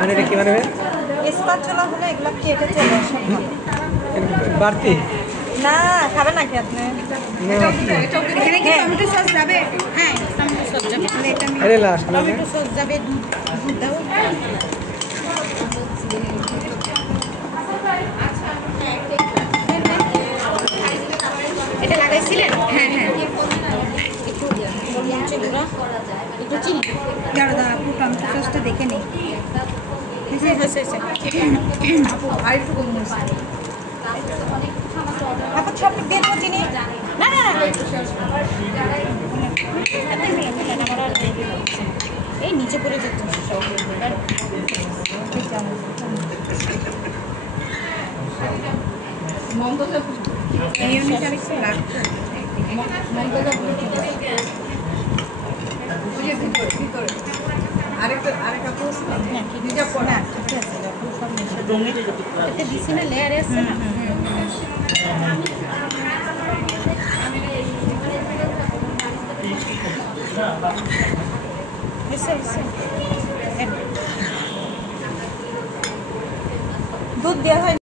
মানে এটা কি মানে স্পাচুলা হলে এগুলো কেটে চলে আসে ভালো। বাড়তি না খাবে নাকি আপনি? এখানে কি টমেটো সস যাবে? হ্যাঁ টমেটো সস যাবে। তাহলে এটা আমি আরে লাস্ট না টমেটো সস যাবে, দুধ দাও। এটা লাগাইছিলেন? হ্যাঁ হ্যাঁ একটু গোলমরিচের গুঁড়া, একটু চিনি। দাঁড়া আপু টমেটো সসটা দেখে নিই। হয়েছে আপু আর একটু গোলমরিচ। আপু সব দিয়ে দেবো চিনি? না না না এই নিচে পড়ে যেতে এই অনুযায়ী আরেকটু লাগতো। লেয়ারে আছে না দুধ দেওয়া হয়।